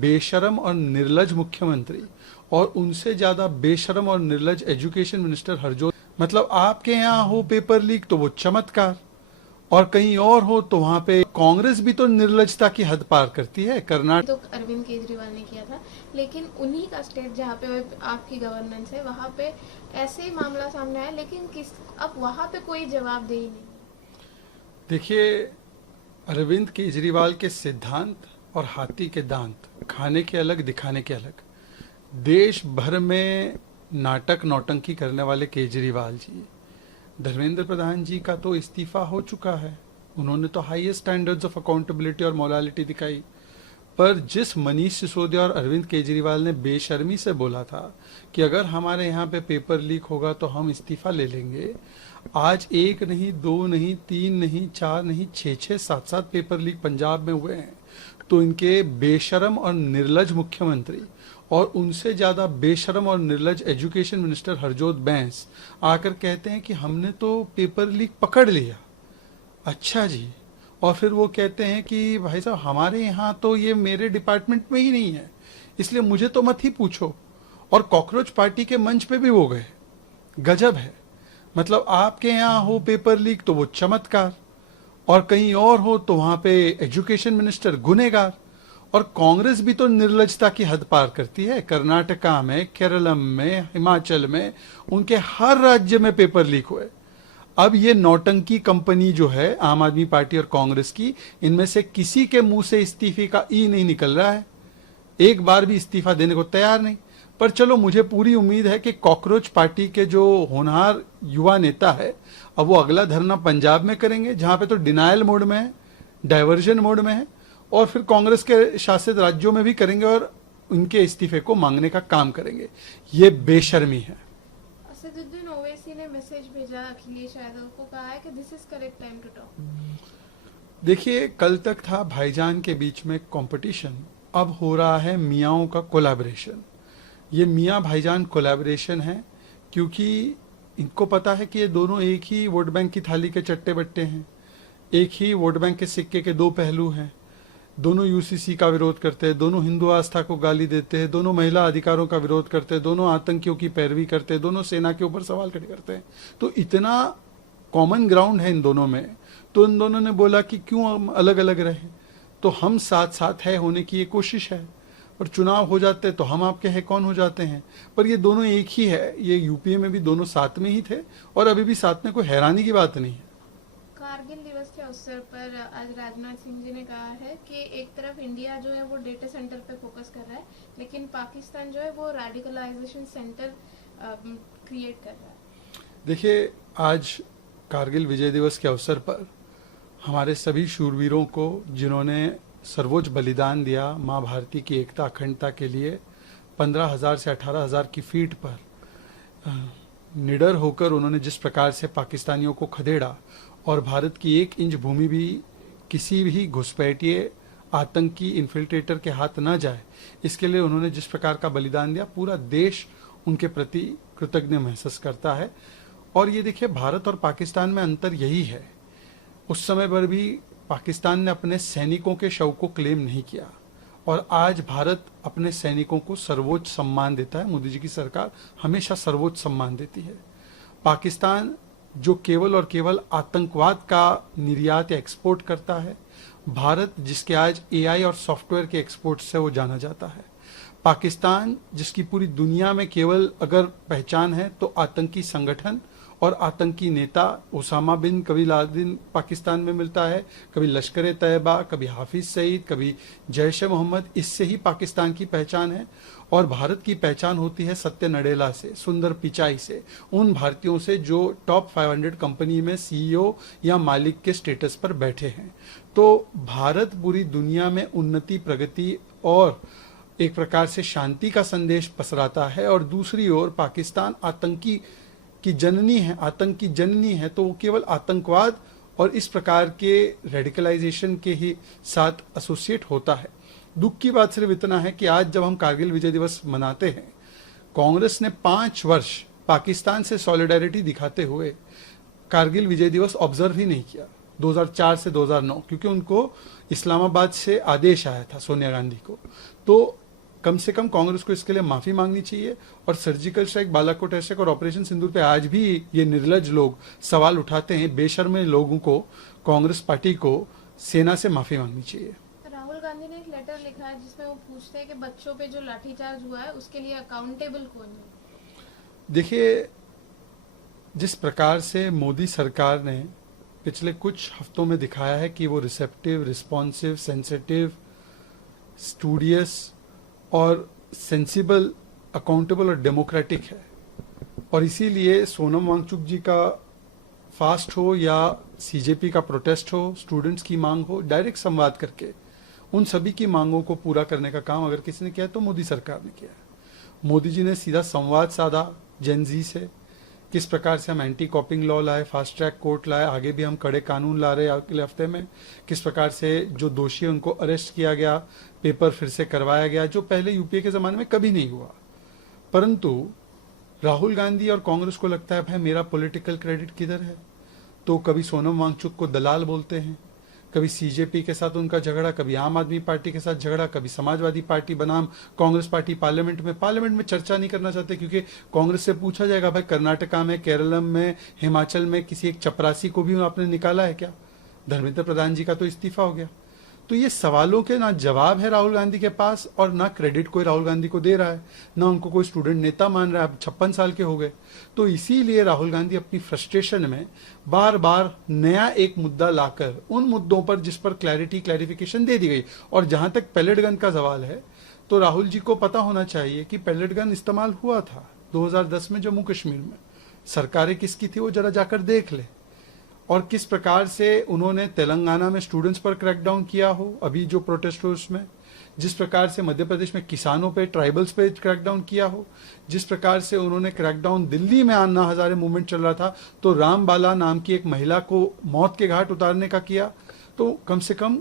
बेशरम और निर्लज मुख्यमंत्री और उनसे ज्यादा बेशरम और निर्लज एजुकेशन मिनिस्टर हरजोत, मतलब आपके यहाँ हो पेपर लीक तो वो चमत्कार, और कहीं और हो तो वहां पे कांग्रेस भी तो निर्लजता की हद पार करती है। कर्नाटक तो अरविंद केजरीवाल ने किया था, लेकिन उन्हीं का स्टेट जहाँ पे आपकी गवर्नेंस है वहाँ पे ऐसे ही मामला सामने आया, लेकिन अब वहाँ पे कोई जवाबदेही नहीं। देखिए, अरविंद केजरीवाल के सिद्धांत और हाथी के दांत, खाने के अलग दिखाने के अलग। देश भर में नाटक नौटंकी करने वाले केजरीवाल जी, धर्मेंद्र प्रधान जी का तो इस्तीफा हो चुका है, उन्होंने तो हाईएस्ट स्टैंडर्ड्स ऑफ अकाउंटेबिलिटी और मोरालिटी दिखाई, पर जिस मनीष सिसोदिया और अरविंद केजरीवाल ने बेशर्मी से बोला था कि अगर हमारे यहाँ पे पेपर लीक होगा तो हम इस्तीफा ले लेंगे, आज एक नहीं, दो नहीं, तीन नहीं, चार नहीं, छः सात सात पेपर लीक पंजाब में हुए हैं। तो इनके बेशरम और निर्लज मुख्यमंत्री और उनसे ज्यादा बेशरम और निर्लज एजुकेशन मिनिस्टर हरजोत बैंस आकर कहते हैं कि हमने तो पेपर लीक पकड़ लिया। अच्छा जी, और फिर वो कहते हैं कि भाई साहब हमारे यहाँ तो ये मेरे डिपार्टमेंट में ही नहीं है, इसलिए मुझे तो मत ही पूछो। और कॉकरोच पार्टी के मंच पे भी वो गए। गजब है, मतलब आपके यहाँ हो पेपर लीक तो वो चमत्कार, और कहीं और हो तो वहां पे एजुकेशन मिनिस्टर गुनेगार, और कांग्रेस भी तो निर्लजता की हद पार करती है। कर्नाटका में, केरलम में, हिमाचल में, उनके हर राज्य में पेपर लीक हुए। अब ये नौटंकी कंपनी जो है आम आदमी पार्टी और कांग्रेस की, इनमें से किसी के मुंह से इस्तीफे का ई नहीं निकल रहा है, एक बार भी इस्तीफा देने को तैयार नहीं। पर चलो, मुझे पूरी उम्मीद है कि कॉकरोच पार्टी के जो होनहार युवा नेता है, अब वो अगला धरना पंजाब में करेंगे जहां पे तो डिनायल मोड में है, डाइवर्जन मोड में है, और फिर कांग्रेस के शासित राज्यों में भी करेंगे और उनके इस्तीफे को मांगने का काम करेंगे। ये बेशर्मी है। असदुद्दीन ओवैसी ने मैसेज भेजा अखिलेश यादव को, कहा है कि this is correct time to talk. देखिए, कल तक था भाईजान के बीच में कंपटीशन, अब हो रहा है मियाओं का कोलैबोरेशन। ये मियाँ भाईजान कोलैबोरेशन है क्योंकि इनको पता है कि ये दोनों एक ही वोट बैंक की थाली के चट्टे बट्टे हैं, एक ही वोट बैंक के सिक्के के दो पहलू हैं। दोनों यूसीसी का विरोध करते हैं, दोनों हिंदू आस्था को गाली देते हैं, दोनों महिला अधिकारों का विरोध करते हैं, दोनों आतंकियों की पैरवी करते हैं, दोनों सेना के ऊपर सवाल खड़े करते हैं। तो इतना कॉमन ग्राउंड है इन दोनों में, तो इन दोनों ने बोला कि क्यों हम अलग अलग रहे, तो हम साथ साथ है होने की ये कोशिश है, और चुनाव हो जाते तो हम आपके है कौन हो जाते हैं। पर ये दोनों एक ही है, ये यूपीए में भी दोनों साथ में ही थे और अभी भी साथ में, कोई हैरानी की बात नहीं है। कारगिल दिवस के अवसर पर आज राजनाथ सिंह जी ने कहा है कि एक तरफ इंडिया जो है वो डेटा सेंटर पे फोकस कर रहा है, लेकिन पाकिस्तान जो है वो रेडिकलाइजेशन सेंटर क्रिएट कर रहा है। देखिए, आज कारगिल विजय दिवस के अवसर पर हमारे सभी शूरवीरों को, जिन्होंने सर्वोच्च बलिदान दिया माँ भारती की एकता अखंडता के लिए, 15,000 से 18,000 की फीट पर निडर होकर उन्होंने जिस प्रकार से पाकिस्तानियों को खदेड़ा, और भारत की 1 इंच भूमि भी किसी भी घुसपैठिए आतंकी इन्फिल्ट्रेटर के हाथ न जाए, इसके लिए उन्होंने जिस प्रकार का बलिदान दिया, पूरा देश उनके प्रति कृतज्ञ महसूस करता है। और ये देखिए, भारत और पाकिस्तान में अंतर यही है, उस समय पर भी पाकिस्तान ने अपने सैनिकों के शव को क्लेम नहीं किया, और आज भारत अपने सैनिकों को सर्वोच्च सम्मान देता है। मोदी जी की सरकार हमेशा सर्वोच्च सम्मान देती है। पाकिस्तान जो केवल और केवल आतंकवाद का निर्यात या एक्सपोर्ट करता है, भारत जिसके आज एआई और सॉफ्टवेयर के एक्सपोर्ट से वो जाना जाता है। पाकिस्तान जिसकी पूरी दुनिया में केवल अगर पहचान है तो आतंकी संगठन और आतंकी नेता, उसामा बिन कभी लादेन पाकिस्तान में मिलता है, कभी लश्कर तैयबा, कभी हाफिज सईद, कभी जैश ए मोहम्मद, इससे ही पाकिस्तान की पहचान है। और भारत की पहचान होती है सत्य नडेला से, सुंदर पिचाई से, उन भारतीयों से जो टॉप 500 कंपनी में सीईओ या मालिक के स्टेटस पर बैठे हैं। तो भारत पूरी दुनिया में उन्नति, प्रगति और एक प्रकार से शांति का संदेश पसराता है, और दूसरी ओर पाकिस्तान आतंकी की जननी है, आतंक की जननी है, तो वो केवल आतंकवाद और इस प्रकार के रेडिकलाइजेशन के ही साथ एसोसिएट होता है। दुख की बात सिर्फ इतना है कि आज जब हम कारगिल विजय दिवस मनाते हैं, कांग्रेस ने 5 वर्ष पाकिस्तान से सॉलिडारिटी दिखाते हुए कारगिल विजय दिवस ऑब्जर्व ही नहीं किया, 2004 से 2009, क्योंकि उनको इस्लामाबाद से आदेश आया था सोनिया गांधी को। तो कम से कम कांग्रेस को इसके लिए माफी मांगनी चाहिए। और surgical strike, Balakot air strike और ऑपरेशन सिंदूर पे आज भी ये निर्लज लोग सवाल उठाते हैं, बेशर्मे लोगों को, कांग्रेस पार्टी को सेना से माफी मांगनी चाहिए। राहुल गांधी ने एक लेटर लिखा है जिसमें वो पूछते हैं कि बच्चों पे जो लाठीचार्ज हुआ है उसके लिए अकाउंटेबल कौन है। देखिए, जिस प्रकार से मोदी सरकार ने पिछले कुछ हफ्तों में दिखाया है कि वो रिसेप्टिव, रिस्पॉन्सिव, सेंसिटिव, स्टूडियस और सेंसिबल, अकाउंटेबल और डेमोक्रेटिक है, और इसीलिए सोनम वांगचुक जी का फास्ट हो या सीजेपी का प्रोटेस्ट हो, स्टूडेंट्स की मांग हो, डायरेक्ट संवाद करके उन सभी की मांगों को पूरा करने का काम अगर किसी ने किया है तो मोदी सरकार ने किया है। मोदी जी ने सीधा संवाद साधा जेनजी से, किस प्रकार से हम एंटी कॉपिंग लॉ लाए, फास्ट ट्रैक कोर्ट लाए, आगे भी हम कड़े कानून ला रहे हैं अगले हफ्ते में, किस प्रकार से जो दोषी है उनको अरेस्ट किया गया, पेपर फिर से करवाया गया, जो पहले यूपीए के ज़माने में कभी नहीं हुआ। परंतु राहुल गांधी और कांग्रेस को लगता है भाई मेरा पॉलिटिकल क्रेडिट किधर है, तो कभी सोनम वांगचुक को दलाल बोलते हैं, कभी सीजेपी के साथ उनका झगड़ा, कभी आम आदमी पार्टी के साथ झगड़ा, कभी समाजवादी पार्टी बनाम कांग्रेस पार्टी पार्लियामेंट में चर्चा नहीं करना चाहते, क्योंकि कांग्रेस से पूछा जाएगा भाई कर्नाटका में, केरलम में, हिमाचल में किसी एक चपरासी को भी आपने निकाला है क्या? धर्मेंद्र प्रधान जी का तो इस्तीफा हो गया। तो ये सवालों के ना जवाब है राहुल गांधी के पास, और ना क्रेडिट कोई राहुल गांधी को दे रहा है, ना उनको कोई स्टूडेंट नेता मान रहा है। अब 56 साल के हो गए, तो इसीलिए राहुल गांधी अपनी फ्रस्ट्रेशन में बार बार नया एक मुद्दा लाकर उन मुद्दों पर जिस पर क्लैरिफिकेशन दे दी गई। और जहां तक पैलेट गन का सवाल है, तो राहुल जी को पता होना चाहिए कि पैलेट गन इस्तेमाल हुआ था 2010 में जम्मू कश्मीर में। सरकारें किसकी थी वो जरा जाकर देख ले, और किस प्रकार से उन्होंने तेलंगाना में स्टूडेंट्स पर क्रैकडाउन किया हो, अभी जो प्रोटेस्ट हो उसमें, जिस प्रकार से मध्य प्रदेश में किसानों पे, ट्राइबल्स पे क्रैकडाउन किया हो, जिस प्रकार से उन्होंने क्रैकडाउन दिल्ली में अन्ना हजारे मूवमेंट चल रहा था तो रामबाला नाम की एक महिला को मौत के घाट उतारने का किया। तो कम से कम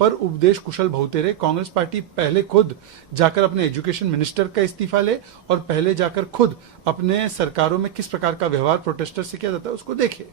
पर उपदेश कुशल बहुतेरे कांग्रेस पार्टी पहले खुद जाकर अपने एजुकेशन मिनिस्टर का इस्तीफा ले, और पहले जाकर खुद अपने सरकारों में किस प्रकार का व्यवहार प्रोटेस्टर से किया जाता है उसको देखे।